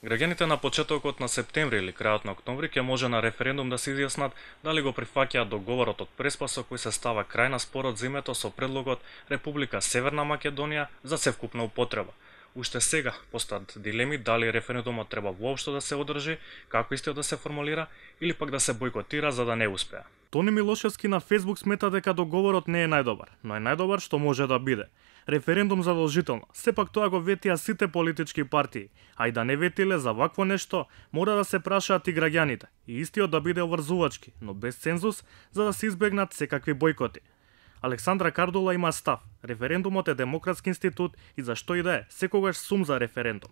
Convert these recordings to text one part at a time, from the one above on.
Граѓаните на почетокот на септември или крајот на октомври ќе може на референдум да се изјаснат дали го прифаќаат договорот од Преспа со кој се става крај на спорот за името со предлогот Република Северна Македонија за севкупна употреба. Уште сега постојат дилеми дали референдумот треба воопшто да се одржи, како истиот да се формулира или пак да се бойкотира за да не успеа. Тони Милошевски на Фейсбук смета дека договорот не е најдобар, но е најдобар што може да биде. Референдум задолжително, сепак тоа го ветија сите политички партии, а и да не ветиле за вакво нешто, мора да се прашаат и граѓаните, и истиот да биде обврзувачки, но без цензус, за да се избегнат секакви бойкоти. Александра Кардула има став. Референдумот е демократски институт и зашто и да е, секогаш сум за референдум.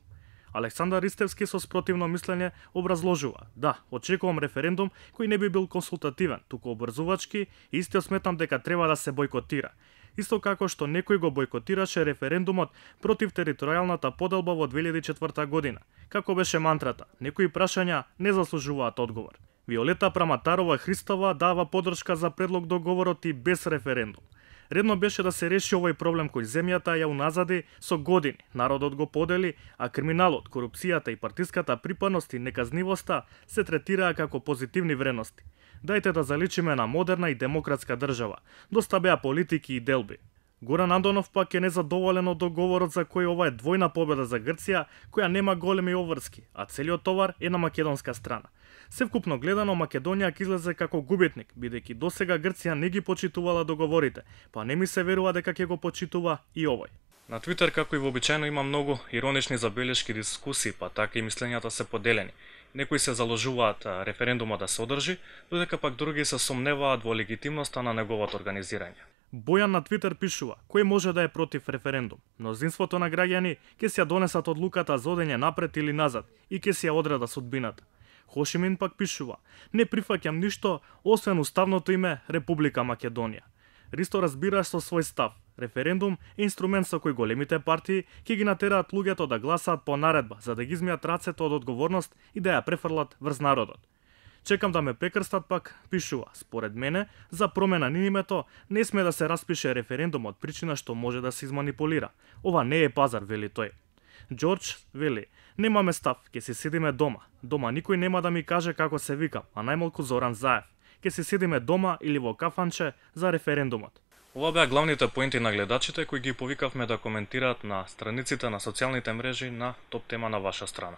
Александар Ристевски со спротивно мислење образложува: да, очекувам референдум кој не би бил консултативен, туку обрзувачки, и истиот сметам дека треба да се бойкотира. Исто како што некој го бойкотираше референдумот против територијалната поделба во 2004 година. Како беше мантрата: некои прашања не заслужуваат одговор. Виолета Праматарова Христова дава поддршка за предлог договорот и без референдум. Редно беше да се реши овој проблем кој земјата ја уназади со години. Народот го подели, а криминалот, корупцијата и партиската припадност и неказнивоста се третираа како позитивни вредности. Дајте да заличиме на модерна и демократска држава. Доста беа политики и делби. Горан Андонов пак е незадоволен од договорот за кој ова е двојна победа за Грција, која нема големи обврски, а целиот товар е на македонска страна. Севкупно гледано, Македонија ќе излезе како губитник, бидејќи досега Грција не ги почитувала договорите, па не ми се верува дека ќе го почитува и овој. На Твитер, како и вообичаено, има многу иронични забелешки, дискусии, па така и мислењата се поделени. Некои се заложуваат референдумот да се одржи, додека пак други се сомневаат во легитимноста на неговото организирање. Бојан на Твитер пишува: кој може да е против референдум? Мнозинството на граѓани ќе си ја донесат одлуката за одење напред или назад и ќе си ја одреда судбината. Хошимин пак пишува: не прифаќам ништо освен уставното име Република Македонија. Ристо разбира со свој став: референдум е инструмент со кој големите партии ќе ги натераат луѓето да гласаат по наредба, за да ги измијат рацете од одговорност и да ја префрлат врз народот. Чекам да ме прекрстат пак пишува: според мене, за промена на името не сме да се распише референдум од причина што може да се изманипулира. Ова не е пазар, вели тој. Џорџ вели: немаме став, ќе си седиме дома. Дома никој нема да ми каже како се викам, а најмалку Зоран Заев. Ќе си седиме дома или во кафанче за референдумот. Ова беа главните поинти на гледачите кои ги повикавме да коментираат на страниците на социјалните мрежи на топ тема на ваша страна.